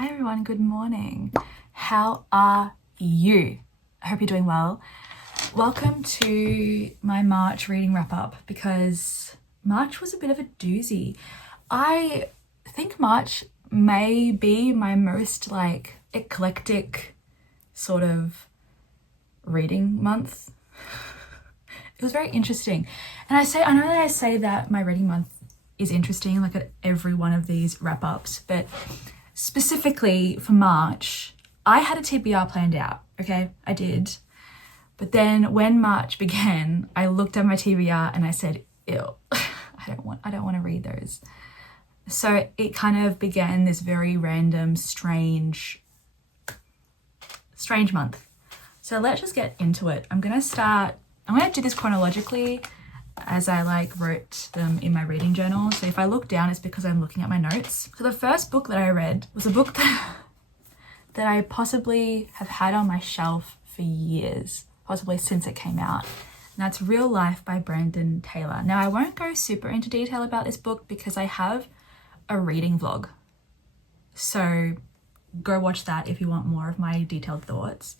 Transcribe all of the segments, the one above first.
Hi everyone, good morning. How are you? I hope you're doing well. Welcome to my March reading wrap up because March was a bit of a doozy. I think March may be my most eclectic sort of reading month. It was very interesting. And I know that I say that my reading month is interesting like at every one of these wrap ups, but specifically for March, I had a TBR planned out, okay? I did. But then when March began, I looked at my TBR and I said, ew, I don't want to read those. So it kind of began this very random, strange month. So let's just get into it. I'm going to do this chronologically as I wrote them in my reading journal. So if I look down, it's because I'm looking at my notes. So the first book that I read was a book that I possibly have had on my shelf for years, possibly since it came out. And that's Real Life by Brandon Taylor. Now I won't go super into detail about this book because I have a reading vlog. So go watch that if you want more of my detailed thoughts.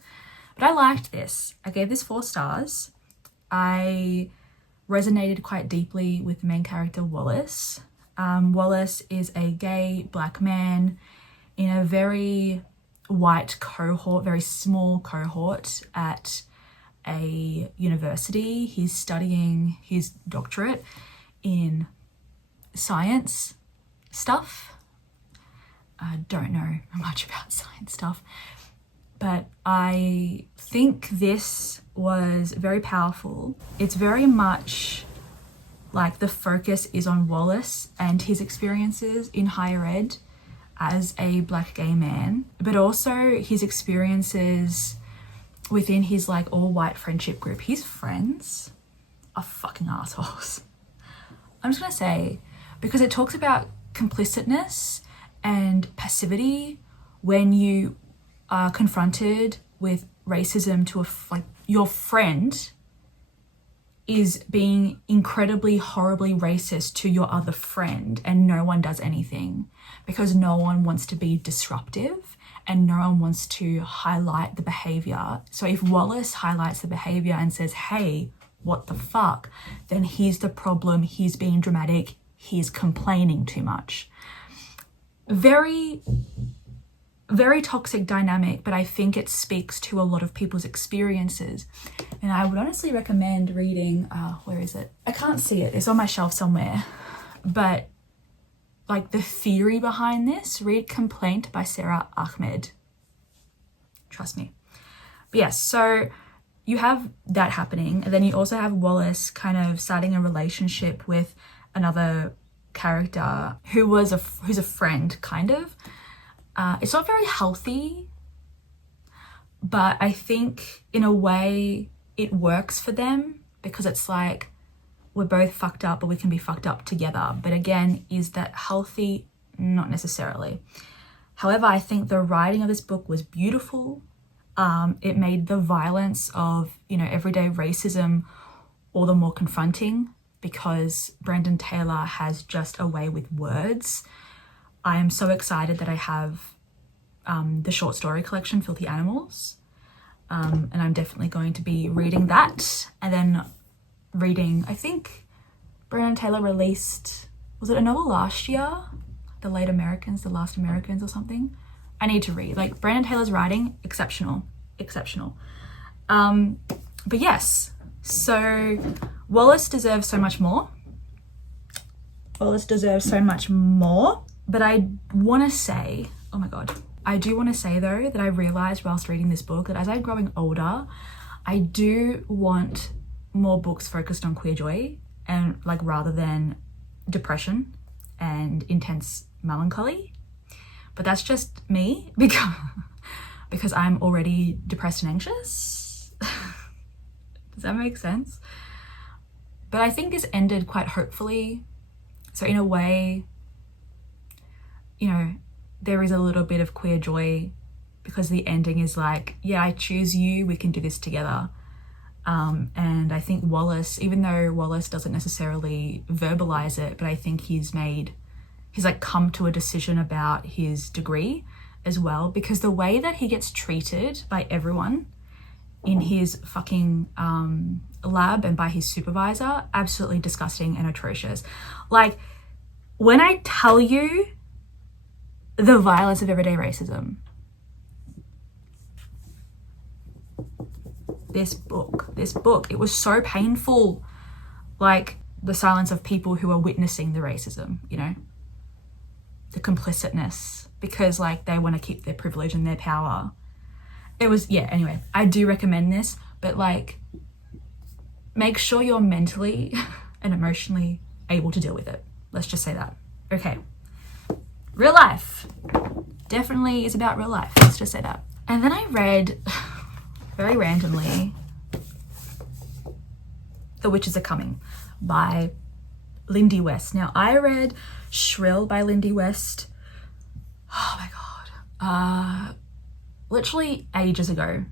But I liked this. I gave this 4 stars. I resonated quite deeply with the main character, Wallace. Wallace is a gay black man in a very white cohort, very small cohort at a university. He's studying his doctorate in science stuff. I don't know much about science stuff, but I think this was very powerful. It's very much like the focus is on Wallace and his experiences in higher ed as a black gay man, but also his experiences within his all white friendship group. His friends are fucking assholes. I'm just gonna say, because it talks about complicitness and passivity when you are confronted with racism to your friend is being incredibly horribly racist to your other friend and no one does anything because no one wants to be disruptive and no one wants to highlight the behavior. So if Wallace highlights the behavior and says, hey, what the fuck, then here's the problem, he's being dramatic, he's complaining too much. Very toxic dynamic, but I think it speaks to a lot of people's experiences. And I would honestly recommend reading, where is it? I can't see it, it's on my shelf somewhere. But the theory behind this, read Complaint by Sarah Ahmed. Trust me. But yes, so you have that happening. And then you also have Wallace kind of starting a relationship with another character who's a friend, kind of. It's not very healthy, but I think in a way it works for them because it's we're both fucked up, but we can be fucked up together. But again, is that healthy? Not necessarily. However, I think the writing of this book was beautiful. It made the violence of, everyday racism all the more confronting because Brandon Taylor has just a way with words. I am so excited that I have the short story collection, Filthy Animals. And I'm definitely going to be reading that. And then reading, I think Brandon Taylor released, was it a novel last year? The Last Americans or something? I need to read. Brandon Taylor's writing, exceptional. But yes, so Wallace deserves so much more. But I want to say, oh my God, I do want to say though that I realized whilst reading this book that as I'm growing older, I do want more books focused on queer joy and rather than depression and intense melancholy. But that's just me because I'm already depressed and anxious. Does that make sense? But I think this ended quite hopefully. So in a way, there is a little bit of queer joy because the ending is yeah, I choose you, we can do this together. And I think Wallace, even though Wallace doesn't necessarily verbalize it, but I think he's come to a decision about his degree as well, because the way that he gets treated by everyone in his fucking lab and by his supervisor, absolutely disgusting and atrocious. Like, when I tell you the violence of everyday racism, this book, it was so painful. Like, the silence of people who are witnessing the racism, you know, the complicitness, because like they want to keep their privilege and their power. It was, yeah, anyway, I do recommend this, but like, make sure you're mentally and emotionally able to deal with it. Let's just say that. Okay. Real life. Definitely is about real life. Let's just say that. And then I read, very randomly, The Witches Are Coming by Lindy West. Now, I read Shrill by Lindy West, oh my God, literally ages ago.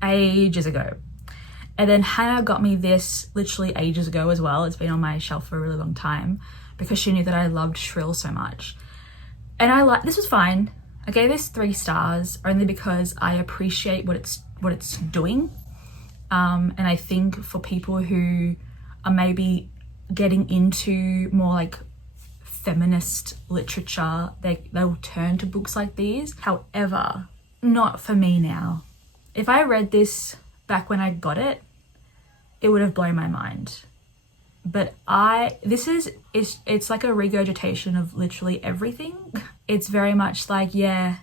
And then Hannah got me this literally ages ago as well. It's been on my shelf for a really long time because she knew that I loved Shrill so much. And this was fine. I gave this 3 stars only because I appreciate what it's doing. And I think for people who are maybe getting into more like feminist literature, they'll turn to books like these. However, not for me now. If I read this back when I got it, it would have blown my mind. But it's like a regurgitation of literally everything. It's very much like, yeah,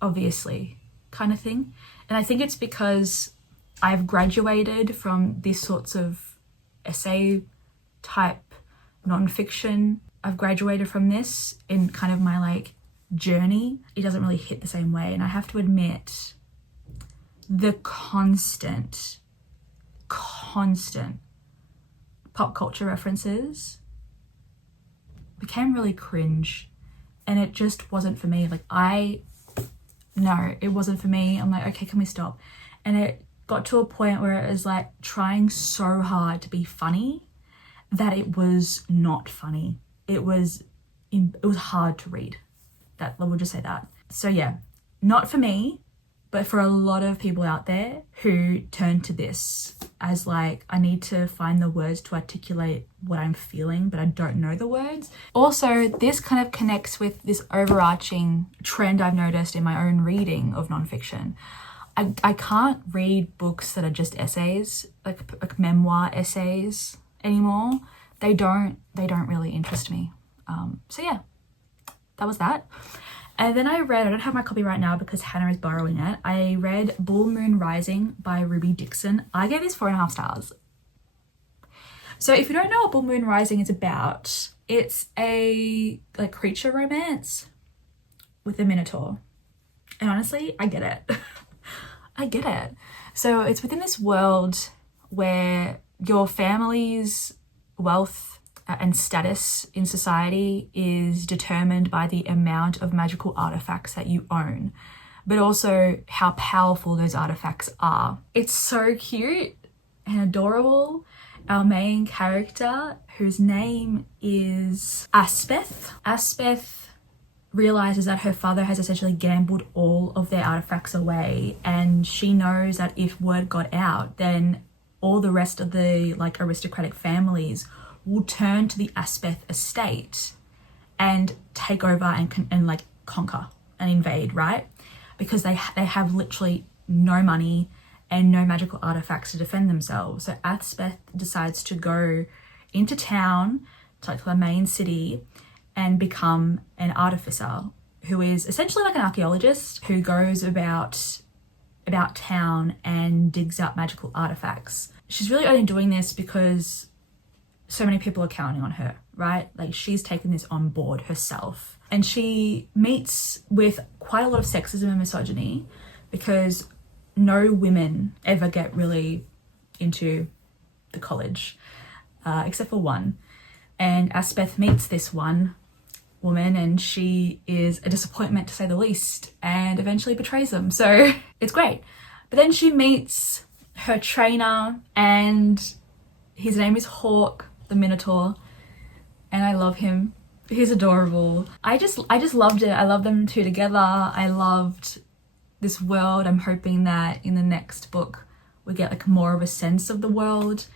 obviously kind of thing. And I think it's because I've graduated from these sorts of essay type nonfiction. I've graduated from this in kind of my like journey. It doesn't really hit the same way. And I have to admit, the constant pop culture references became really cringe, and it just wasn't for me. Like, no, it wasn't for me. I'm like, okay, can we stop? And it got to a point where it was like trying so hard to be funny that it was not funny. It was hard to read. We'll just say that. So yeah, not for me, but for a lot of people out there who turn to this as like, I need to find the words to articulate what I'm feeling, but I don't know the words. Also, this kind of connects with this overarching trend I've noticed in my own reading of nonfiction. I can't read books that are just essays, like memoir essays anymore. They don't really interest me. So yeah, that was that. And then I don't have my copy right now because Hannah is borrowing it. I read Bull Moon Rising by Ruby Dixon. I gave this 4.5 stars. So if you don't know what Bull Moon Rising is about, it's a like creature romance with a minotaur. And honestly, I get it. I get it. So it's within this world where your family's wealth and status in society is determined by the amount of magical artifacts that you own, but also how powerful those artifacts are. It's so cute and adorable. Our main character, whose name is Aspeth, realizes that her father has essentially gambled all of their artifacts away, and she knows that if word got out, then all the rest of the like aristocratic families will turn to the Aspeth estate and take over and like conquer and invade, right? Because they have literally no money and no magical artifacts to defend themselves. So Aspeth decides to go into town, to like the main city, and become an artificer, who is essentially like an archaeologist who goes about town and digs up magical artifacts. She's really only doing this because so many people are counting on her, right? Like, she's taken this on board herself. And she meets with quite a lot of sexism and misogyny because no women ever get really into the college, except for one. And Aspeth meets this one woman, and she is a disappointment to say the least, and eventually betrays them. So it's great. But then she meets her trainer, and his name is Hawk, the Minotaur, and I love him. He's adorable. I just loved it. I love them two together. I loved this world. I'm hoping that in the next book we get like more of a sense of the world,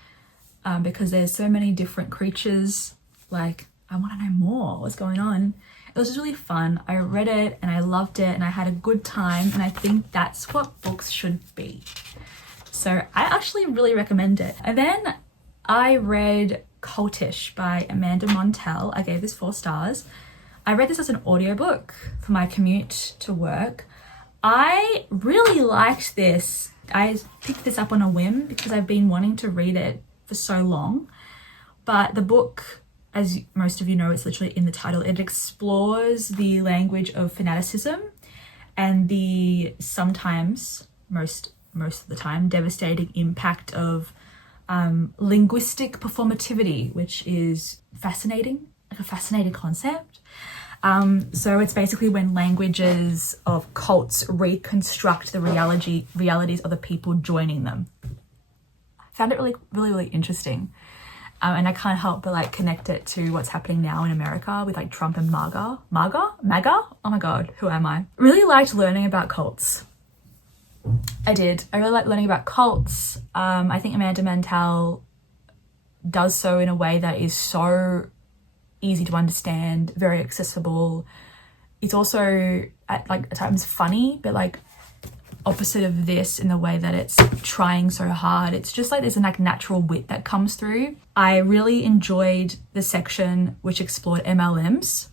because there's so many different creatures. Like, I want to know more. What's going on? It was just really fun. I read it and I loved it and I had a good time, and I think that's what books should be. So I actually really recommend it. And then I read Cultish by Amanda Montell. I gave this 4 stars. I read this as an audiobook for my commute to work. I really liked this. I picked this up on a whim because I've been wanting to read it for so long. But the book, as most of you know, it's literally in the title. It explores the language of fanaticism and the sometimes, most of the time, devastating impact of linguistic performativity, which is fascinating, like a fascinating concept. So it's basically when languages of cults reconstruct the realities of the people joining them. I found it really interesting. And I can't help but like connect it to what's happening now in America with like Trump and MAGA? Oh my God, who am I? Really liked learning about cults. I did. I really like learning about cults. I think Amanda Montell does so in a way that is so easy to understand, very accessible. It's also at times funny, but like opposite of this in the way that it's trying so hard. It's just like there's a like natural wit that comes through. I really enjoyed the section which explored MLMs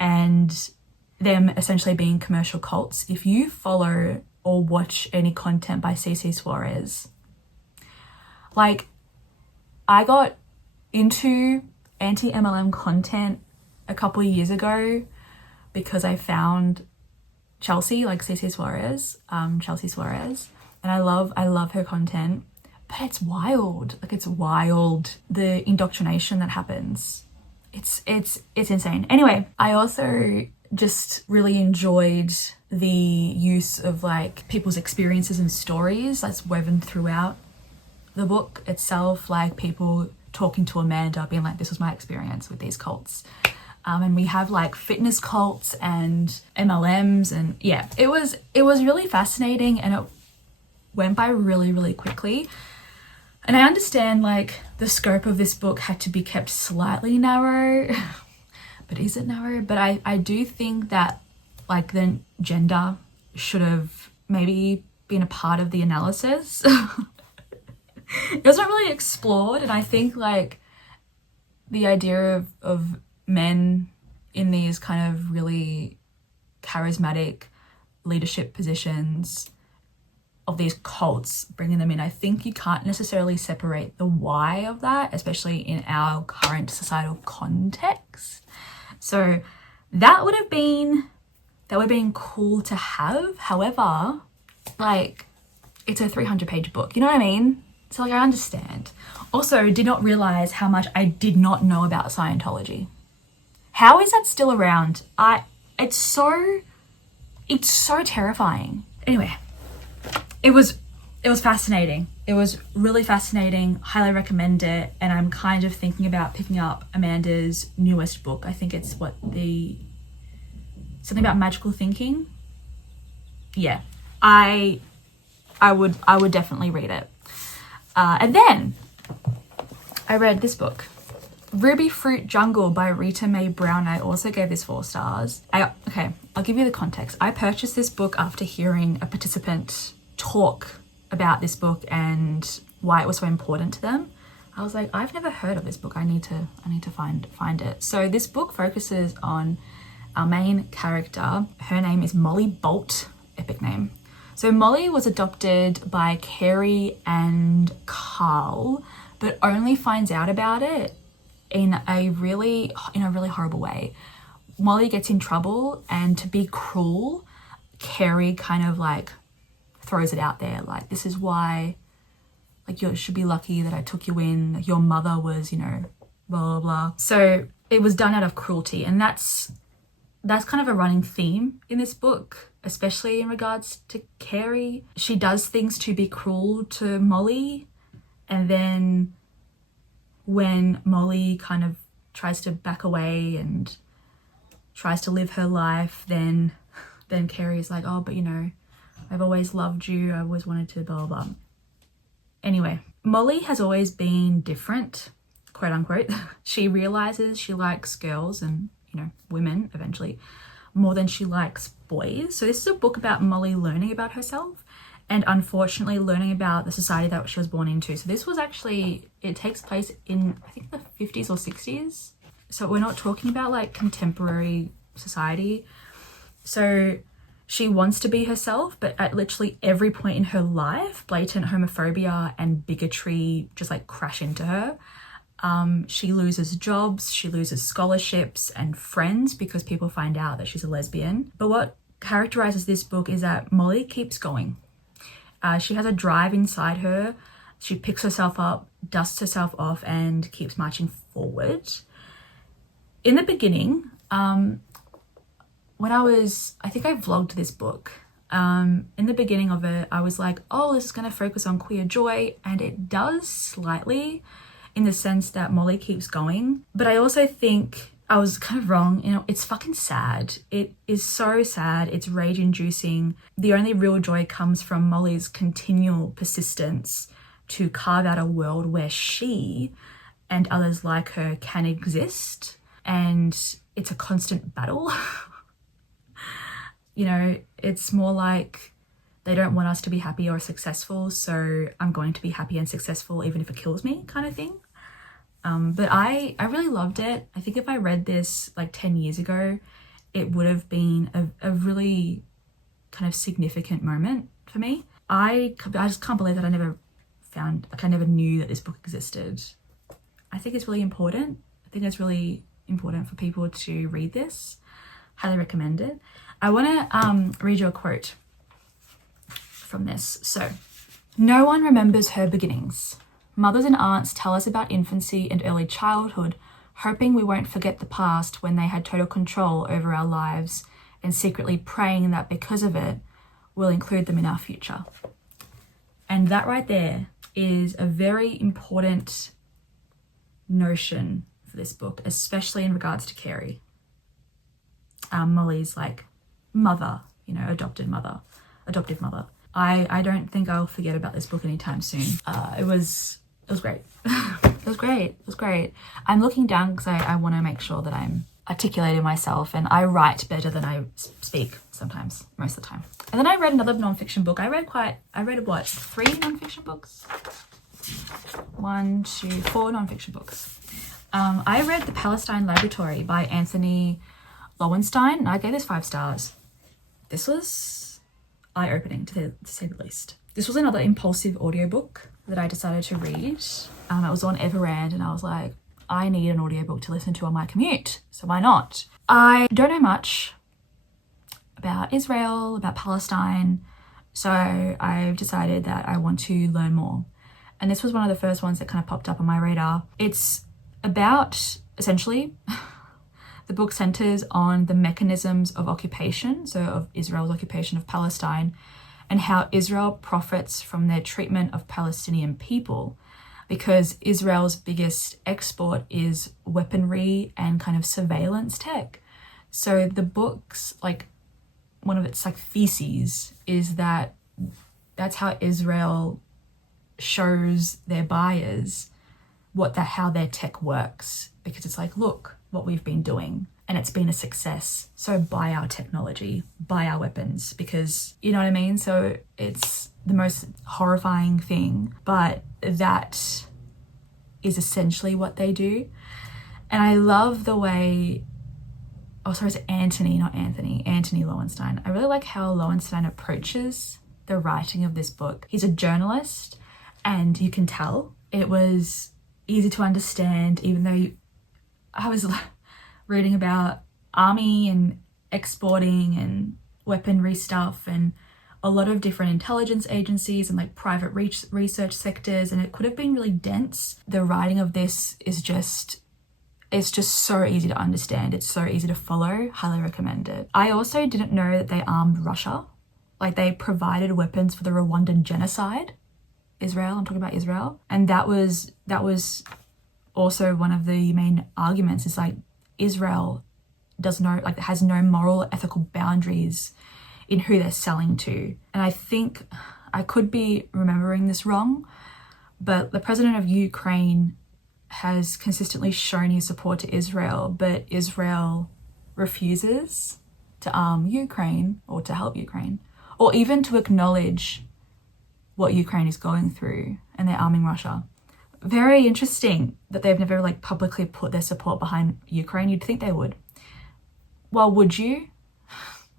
and them essentially being commercial cults. If you follow or watch any content by CC Suarez, like, I got into anti-MLM content a couple of years ago because I found Chelsea, like CC Suarez, Chelsea Suarez, and I love her content, but it's wild. Like, it's wild, the indoctrination that happens. It's insane. Anyway, I also just really enjoyed the use of like people's experiences and stories that's woven throughout the book itself, like people talking to Amanda being like, this was my experience with these cults. And we have like fitness cults and MLMs, and yeah, it was really fascinating, and it went by really quickly. And I understand like the scope of this book had to be kept slightly narrow, but is it narrow? But I do think that like the gender should have maybe been a part of the analysis. It wasn't really explored, and I think like the idea of men in these kind of really charismatic leadership positions of these cults, bringing them in, I think you can't necessarily separate the why of that, especially in our current societal context. So that would have been cool to have. However, like, it's a 300-page book, you know what I mean? So like, I understand. Also, did not realize how much I did not know about Scientology. How is that still around? It's so terrifying. Anyway, it was fascinating. It was really fascinating. Highly recommend it. And I'm kind of thinking about picking up Amanda's newest book. I think it's something about magical thinking. Yeah, I would definitely read it. And then I read this book, Ruby Fruit Jungle by Rita Mae Brown. I also gave this 4 stars. I'll give you the context. I purchased this book after hearing a participant talk about this book and why it was so important to them. I was like, I've never heard of this book. I need to find it. So this book focuses on our main character. Her name is Molly Bolt, epic name. So Molly was adopted by Carrie and Carl, but only finds out about it in a really horrible way. Molly gets in trouble, and to be cruel, Carrie kind of like throws it out there, like, this is why, like, you should be lucky that I took you in. Your mother was, blah, blah, blah. So it was done out of cruelty, and that's kind of a running theme in this book, especially in regards to Carrie. She does things to be cruel to Molly, and then when Molly kind of tries to back away and tries to live her life, then Carrie's like, oh, but you know, I've always loved you, I always wanted to blah, blah, blah. Anyway, Molly has always been different, quote unquote. She realizes she likes girls and, you know, women eventually more than she likes boys. So this is a book about Molly learning about herself and unfortunately learning about the society that she was born into. So this was actually, it takes place in, I think, the 50s or 60s. So we're not talking about like contemporary society. So she wants to be herself, but at literally every point in her life, blatant homophobia and bigotry just like crash into her. She loses jobs, she loses scholarships and friends because people find out that she's a lesbian. But what characterizes this book is that Molly keeps going. She has a drive inside her. She picks herself up, dusts herself off, and keeps marching forward. In the beginning, when I think I vlogged this book. In the beginning of it, I was like, oh, this is going to focus on queer joy. And it does slightly, in the sense that Molly keeps going. But I also think I was kind of wrong. You know, it's fucking sad. It is so sad. It's rage inducing. The only real joy comes from Molly's continual persistence to carve out a world where she and others like her can exist. And it's a constant battle. You know, it's more like they don't want us to be happy or successful, so I'm going to be happy and successful even if it kills me, kind of thing. But I really loved it. I think if I read this like 10 years ago, it would have been a really kind of significant moment for me. I just can't believe that I never knew that this book existed. I think it's really important. I think it's really important for people to read this. Highly recommend it. I want to read you a quote from this. So, no one remembers her beginnings. Mothers and aunts tell us about infancy and early childhood, hoping we won't forget the past when they had total control over our lives and secretly praying that because of it, we'll include them in our future. And that right there is a very important notion for this book, especially in regards to Carrie. Molly's like mother, you know, adoptive mother. I don't think I'll forget about this book anytime soon. It was great. It was great. I'm looking down because I want to make sure that I'm articulating myself, and I write better than I speak sometimes, most of the time. And then I read another nonfiction book. I read 3 nonfiction books? 1, 2, 4 nonfiction books. I read The Palestine Laboratory by Anthony Lowenstein, and I gave this 5 stars. This was eye-opening, to say the least. This was another impulsive audiobook that I decided to read. It was on Everand, and I was like, I need an audiobook to listen to on my commute, so why not? I don't know much about Israel, about Palestine, so I've decided that I want to learn more. And this was one of the first ones that kind of popped up on my radar. It's about, essentially, the book centers on the mechanisms of occupation, so of Israel's occupation of Palestine, and how Israel profits from their treatment of Palestinian people, because Israel's biggest export is weaponry and kind of surveillance tech. So the book's, like, one of its like theses is that that's how Israel shows their buyers how their tech works, because it's like, look what we've been doing and it's been a success, so buy our technology, buy our weapons, because, you know what I mean? So it's the most horrifying thing, but that is essentially what they do. And I love the way, it's Anthony Lowenstein. I really like how Lowenstein approaches the writing of this book. He's a journalist, and you can tell it was easy to understand, even though I was reading about army and exporting and weaponry stuff and a lot of different intelligence agencies and like private research sectors, and it could have been really dense. The writing of this is it's just so easy to understand. It's so easy to follow. Highly recommend it. I also didn't know that they armed Russia. Like, they provided weapons for the Rwandan genocide. Israel, I'm talking about Israel. And that was also one of the main arguments, is like, Israel has no moral, ethical boundaries in who they're selling to. And I think I could be remembering this wrong, but the president of Ukraine has consistently shown his support to Israel, but Israel refuses to arm Ukraine or to help Ukraine, or even to acknowledge what Ukraine is going through, and they're arming Russia. Very interesting that they've never like publicly put their support behind Ukraine. You'd think they would. Well, would you?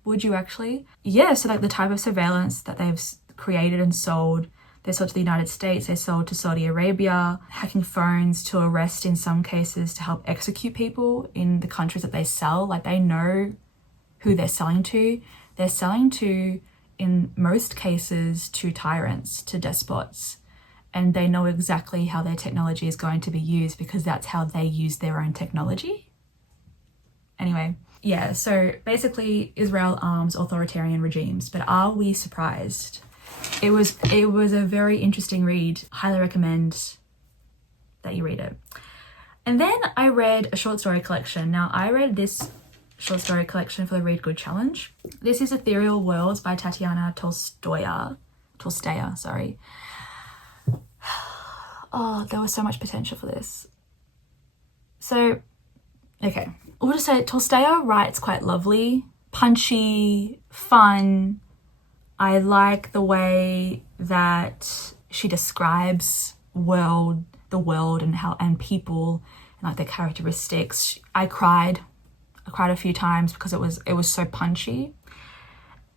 Would you actually? Yeah, so like the type of surveillance that they've created and sold, they sold to the United States, they sold to Saudi Arabia, hacking phones to arrest in some cases to help execute people in the countries that they sell. Like they know who they're selling to. They're selling to, in most cases, to tyrants, to despots. And they know exactly how their technology is going to be used because that's how they use their own technology. Anyway, yeah, so basically Israel arms authoritarian regimes, but are we surprised? It was a very interesting read. Highly recommend that you read it. And then I read a short story collection. Now I read this short story collection for the Read Good Challenge. This is Ethereal Worlds by Tatiana Tolstoya, sorry. Oh, there was so much potential for this. So, okay. We'll just say Tolstoya writes quite lovely, punchy, fun. I like the way that she describes the world and people and like their characteristics. I cried a few times because it was so punchy.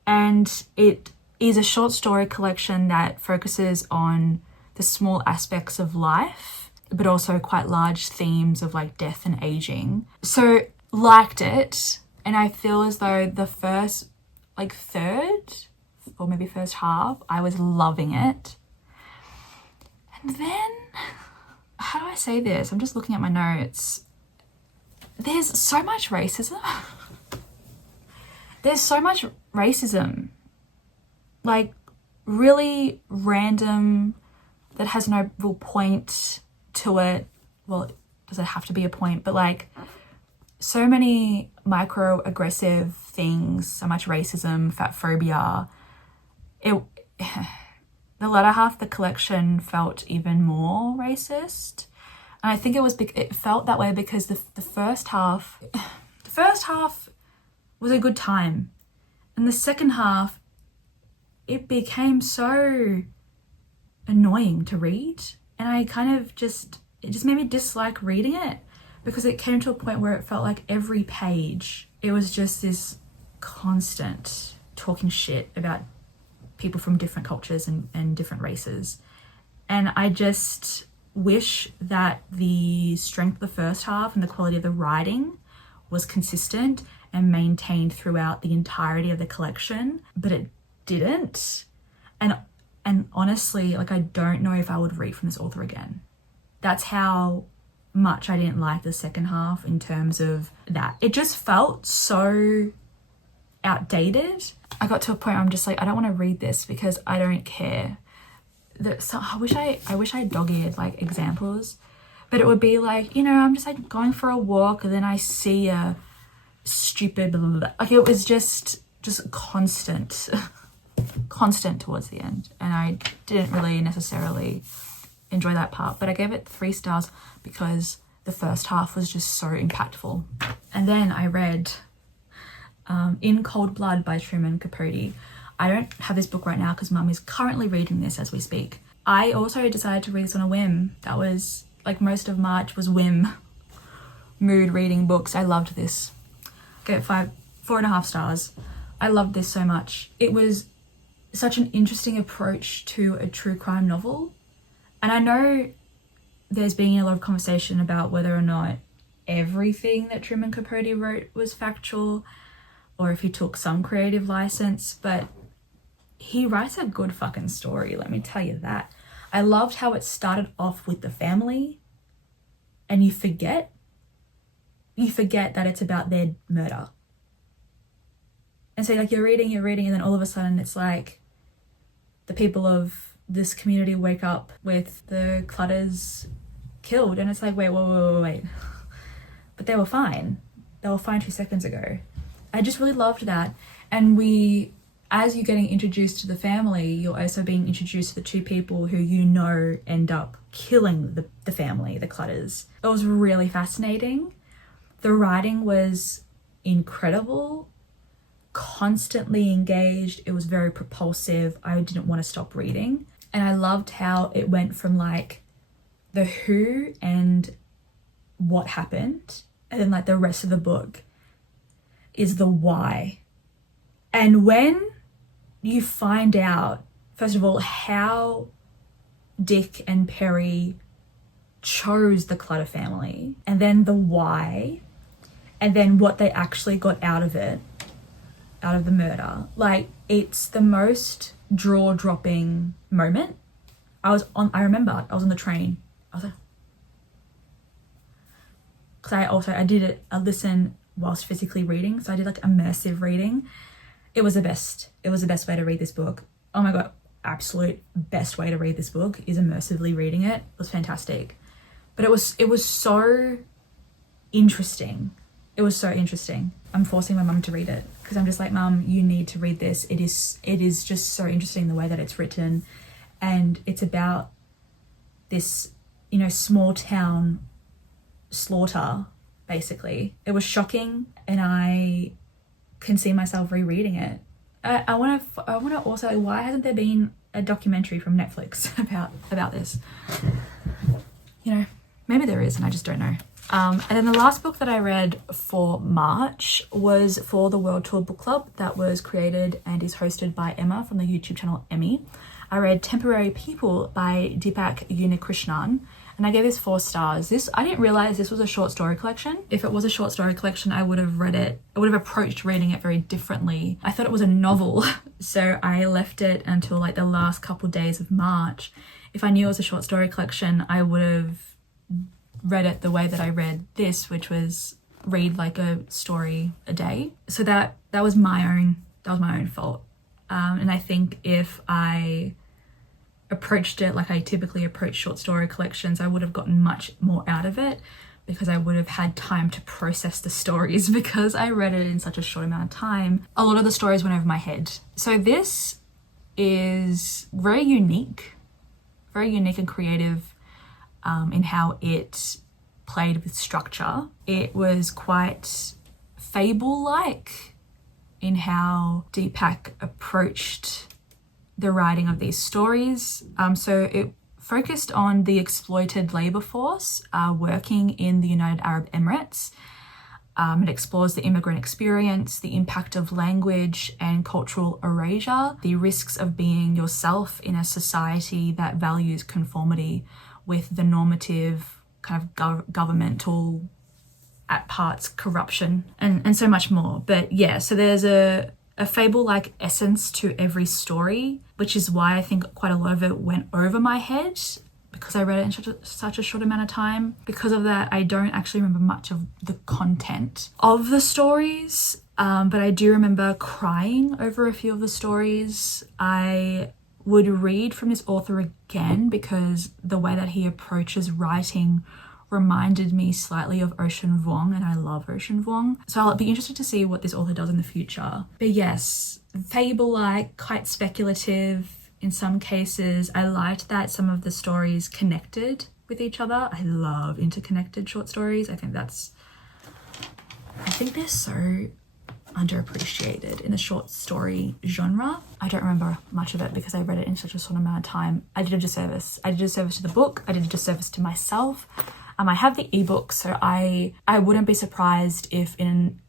And it is a short story collection that focuses on the small aspects of life, but also quite large themes of like death and aging. So liked it, and I feel as though the first like third or maybe first half, I was loving it. And then, how do I say this? I'm just looking at my notes. There's so much racism. Like really random, that has no real point to it. Well, it doesn't have to be a point, but like so many microaggressive things, so much racism, fat phobia. The latter half of the collection felt even more racist. And I think it felt that way because the first half was a good time. And the second half, it became so annoying to read. And I kind of it just made me dislike reading it because it came to a point where it felt like every page, it was just this constant talking shit about people from different cultures and different races. And I just wish that the strength of the first half and the quality of the writing was consistent and maintained throughout the entirety of the collection, but it didn't. And honestly, like I don't know if I would read from this author again. That's how much I didn't like the second half in terms of that. It just felt so outdated. I got to a point where I'm just like, I don't want to read this because I don't care. So I wish I had dog-eared like examples, but it would be like, I'm just like going for a walk and then I see a stupid blah, blah, blah. Like it was just constant towards the end, and I didn't really necessarily enjoy that part, but I gave it 3 stars because the first half was just so impactful. And then I read In Cold Blood by Truman Capote. I don't have this book right now because Mum is currently reading this as we speak. I also decided to read this on a whim. That was like most of March was whim mood reading books. I loved this. Gave it 4.5 stars. I loved this so much. It was such an interesting approach to a true crime novel. And I know there's been a lot of conversation about whether or not everything that Truman Capote wrote was factual or if he took some creative license, but he writes a good fucking story, let me tell you that. I loved how it started off with the family and you forget that it's about their murder. And so like you're reading and then all of a sudden it's like the people of this community wake up with the Clutters killed, and it's like, wait. But they were fine. they were fine 2 seconds ago. I just really loved that. And as you're getting introduced to the family, you're also being introduced to the two people who you know end up killing the family, the Clutters. It was really fascinating. The writing was incredible, constantly engaged. It was very propulsive. I didn't want to stop reading. And I loved how it went from like the who and what happened, and then like the rest of the book is the why. And when you find out, first of all, how Dick and Perry chose the Clutter family, and then the why, and then what they actually got out of it, out of the murder. Like, it's the most jaw-dropping moment. I remember I was on the train. I was like, because I did a listen whilst physically reading. So I did like immersive reading. It was the best. It was the best way to read this book. Oh my God, absolute best way to read this book is immersively reading it. It was fantastic. But it was so interesting. It was so interesting. I'm forcing my mum to read it because I'm just like, Mum, you need to read this. It is just so interesting the way that it's written. And it's about this, you know, small town slaughter, basically. It was shocking, and I can see myself rereading it. I want to also, why hasn't there been a documentary from Netflix about this? You know, maybe there is and I just don't know. And then the last book that I read for March was for the World Tour Book Club that was created and is hosted by Emma from the YouTube channel Emmy. I read Temporary People by Deepak Unikrishnan, and I gave this 4 stars. I didn't realize this was a short story collection. If it was a short story collection, I would have read it. I would have approached reading it very differently. I thought it was a novel, so I left it until like the last couple days of March. If I knew it was a short story collection, I would have read it the way that I read this, which was read like a story a day. So that was my own fault. And I think if I approached it like I typically approach short story collections, I would have gotten much more out of it because I would have had time to process the stories. Because I read it in such a short amount of time, a lot of the stories went over my head. So this is very unique and creative in how it played with structure. It was quite fable-like in how Deepak approached the writing of these stories. So it focused on the exploited labour force working in the United Arab Emirates. It explores the immigrant experience, the impact of language and cultural erasure, the risks of being yourself in a society that values conformity with the normative kind of governmental, at parts, corruption, and so much more. But yeah, so there's a fable-like essence to every story, which is why I think quite a lot of it went over my head because I read it in such a short amount of time. Because of that, I don't actually remember much of the content of the stories, but I do remember crying over a few of the stories. I would read from this author again because the way that he approaches writing reminded me slightly of Ocean Vuong, and I love Ocean Vuong. So I'll be interested to see what this author does in the future. But yes, fable-like, quite speculative in some cases. I liked that some of the stories connected with each other. I love interconnected short stories. I think they're so underappreciated in the short story genre. I don't remember much of it because I read it in such a short amount of time. I did a disservice. I did a disservice to the book. I did a disservice to myself. I have the ebook, so I wouldn't be surprised if in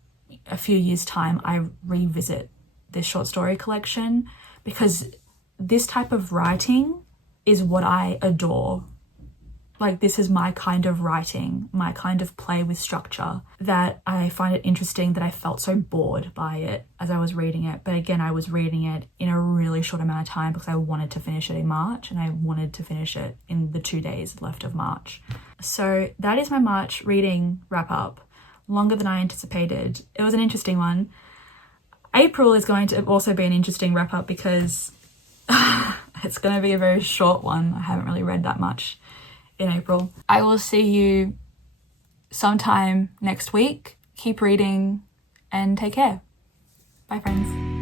a few years' time I revisit this short story collection, because this type of writing is what I adore. Like, this is my kind of writing, my kind of play with structure, that I find it interesting that I felt so bored by it as I was reading it. But again, I was reading it in a really short amount of time because I wanted to finish it in March, and I wanted to finish it in the 2 days left of March. So that is my March reading wrap up. Longer than I anticipated. It was an interesting one. April is going to also be an interesting wrap up because it's going to be a very short one. I haven't really read that much in April. I will see you sometime next week keep reading, and take care. Bye, friends.